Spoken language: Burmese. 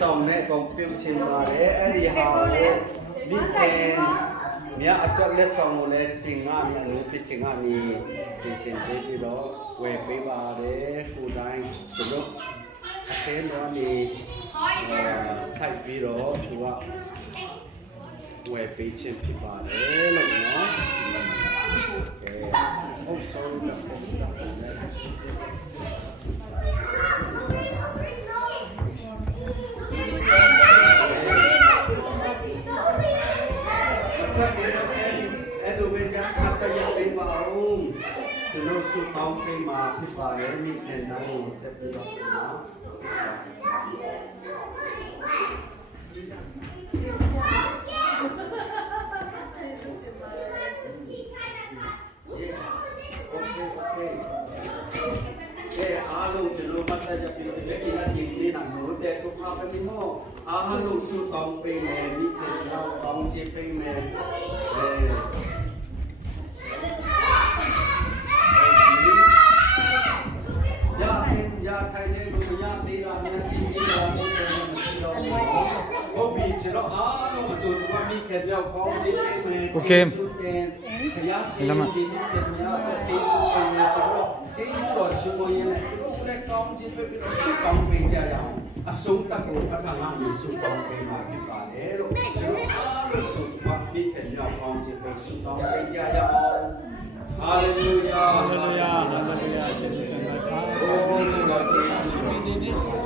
ဆောင်နဲ့ကုန်ပြုတ်ချင်ပါတယ်အဲ့ဒီဟာကိုမိခင်မြတ်အတွက်လက်ဆောင်ကိုလည်းကျင်ငါနဲ့လို့ဖြစ်ချင်ကနေစီစဉ်ပေးပြီးတော့ဝယ်ပေးပါတယ်ကိုတိုင်းသူတို့အသေးတော်နေစိုက်ပြီးတော့သူကဝယ်ပေးခြင်းဖြစ်ပါတယ်လို့နော်ကဲဟုတ်ဆုံးတော့အဲ့လိုပဲကြာအပရပေးပါဦးကျွန်တော်စုပေါင်းပေးမှာဖြစ်ပါရဲ့မိခင်နားကိုဆက်ပြီးတော့နော်အားလုံးကျွန်တော်ပတ်သက်ကြပြီးတော့လက်ကြီးလက်ကြီးနေတာမျိုးတဲ့ထုတ်ထားပြီးတော့အားလုံးစုပေါင်းပေးမယ်မိခင်တော့ပေါင်းချပေးမယ်ရထိုင်နေလို့ရသေးတာမျက်စိကြီးတော့မရှိတော့ဟုတ်ပြီကျွန်တော်အားလုံးအတူတူမိခင်ပြောင်းပေါင်းချပေးမယ်โอเคခရစီဒီနေ့ကတော့ကျေးဇူးတင်နေဆိုတော့ကျေးဇူးတော်ရှင်ကိုရင်လည်းဒီလိုကောင်းခြင်းပဲပြီးတော့ဆုတောင်းပေးကြရအောင်အဆုံးတကူပထမနေ့ဆုတောင်းပေးမှာဖြစ်ပါတယ်လို့ကျွန်တော်အားလုံးတို့ဘာဖြစ်တယ်ကြောင့်ကောင်းခြင်းပဲဆုတောင်းပေးကြရအောင်ဟာလေလုယာဟာလေလုယာဟာလေလုယာကျေးဇူးတင်ပါတယ်